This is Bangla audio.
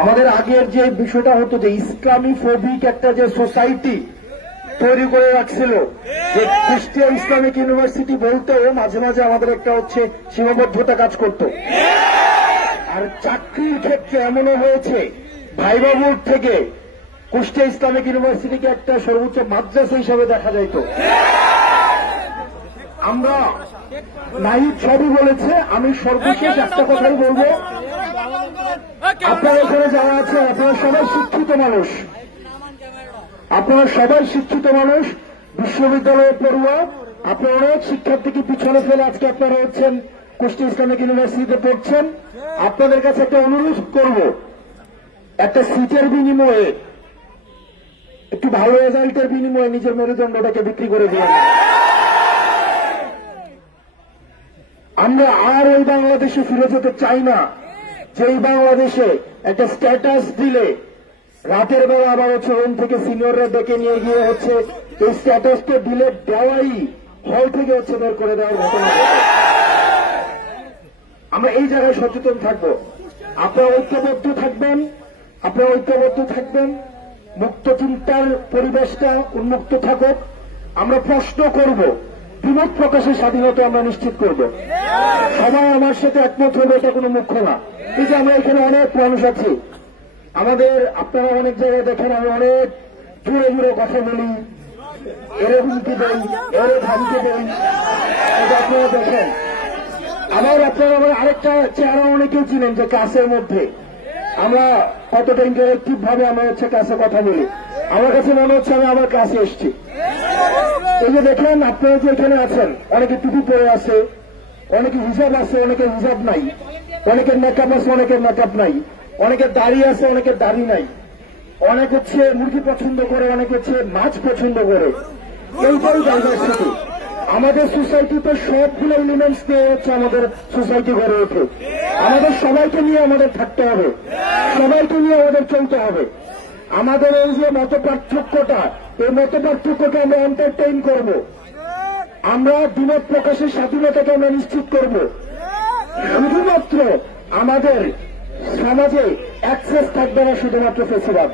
আমাদের আগের যে বিষয়টা হতো যে ইসলামী ফোবিক একটা যে সোসাইটি তৈরি করে রাখছিল, যে কুষ্টিয়া ইসলামিক ইউনিভার্সিটি বলতেও মাঝে মাঝে আমাদের একটা সীমাবদ্ধতা কাজ করত। আর চাকরির ক্ষেত্রে এমনও হয়েছে ভাইবা বোর্ড থেকে কুষ্টিয়া ইসলামিক ইউনিভার্সিটিকে একটা সর্বোচ্চ মাদ্রাসা হিসাবে দেখা যাইত। আমরা নাহিদ সবই বলেছে, আমি সর্বশেষ একটা কথাই বলবো, আপনারা এখানে যারা আছে আপনারা সবাই শিক্ষিত মানুষ, আপনারা সবাই শিক্ষিত মানুষ, বিশ্ববিদ্যালয়ে পড়ুয়া, আপনারা অনেক শিক্ষার্থীকে পিছনে ফেলে আজকে আপনারা হচ্ছেন কুষ্টিয়া ইসলামিক ইউনিভার্সিটিতে পড়ছেন। আপনাদের কাছে একটা অনুরোধ করব, একটা সিটের বিনিময়ে, একটু ভালো রেজাল্টের বিনিময়ে নিজের মেরুদণ্ডটাকে বিক্রি করে দিলেন। আমরা আর ওই বাংলাদেশে ফিরে যেতে চাই না, যেই বাংলাদেশে একটা স্ট্যাটাস দিলে রাতের বেলা আবার রুম থেকে সিনিয়ররা ডেকে নিয়ে গিয়ে এই স্ট্যাটাসটা দিলে দেওয়াই হল থেকে বের করে দেওয়ার ঘটনা। আমরা এই জায়গায় সচেতন থাকবো। আপনারা ঐক্যবদ্ধ থাকবেন, মুক্ত চিন্তার পরিবেশটা উন্মুক্ত থাকুক। আমরা প্রশ্ন করব, বিমত প্রকাশের স্বাধীনতা আমরা নিশ্চিত করব। সবাই আমার সাথে একমত হবে, এটা কোনো মুখ্য না। এই যে আমরা এখানে অনেক মানুষ আছি, আপনারা অনেক জায়গায় দেখেন আমি অনেক জোরে জোরে কথা বলি, এরে হুমকি দেই, এরে ধমকি দেই, এটা আপনারা দেখেন। আপনারা আরেকটা চেহারা অনেকেই চিনেন যে ক্লাসের মধ্যে আমরা কতটা ইন্টারেক্টিভ ভাবে আমরা ক্লাসে কথা বলি। আমার কাছে মনে হচ্ছে আমি আবার ক্লাসে এসছি। এই যে দেখেন আপনারা যে এখানে আছেন, অনেকে টুপি পরে আছে, অনেকে হিসাব আছে, অনেকের হিসাব নাই, অনেকের মেকআপ আছে, অনেকের মেকআপ নাই, অনেকের দাড়ি আছে, অনেকের দাড়ি নাই, অনেক মুরগি পছন্দ করে, অনেক মাছ পছন্দ করে। এইটাই ডাইভার্সিটি। আমাদের সোসাইটিতে সবগুলো এলিমেন্টস নিয়ে আমাদের সোসাইটি গড়ে ওঠে। আমাদের সবাইকে নিয়ে আমাদের থাকতে হবে, সবাইকে নিয়ে আমাদের চলতে হবে। আমাদের এই যে মত পার্থক্যটা, এই মত পার্থক্যকে আমরা এন্টারটেইন করব। আমরা বিমত প্রকাশের স্বাধীনতাকে আমরা নিশ্চিত করব। শুধুমাত্র আমাদের সমাজে অ্যাক্সেস থাকবে না শুধুমাত্র ফেসিবাদ।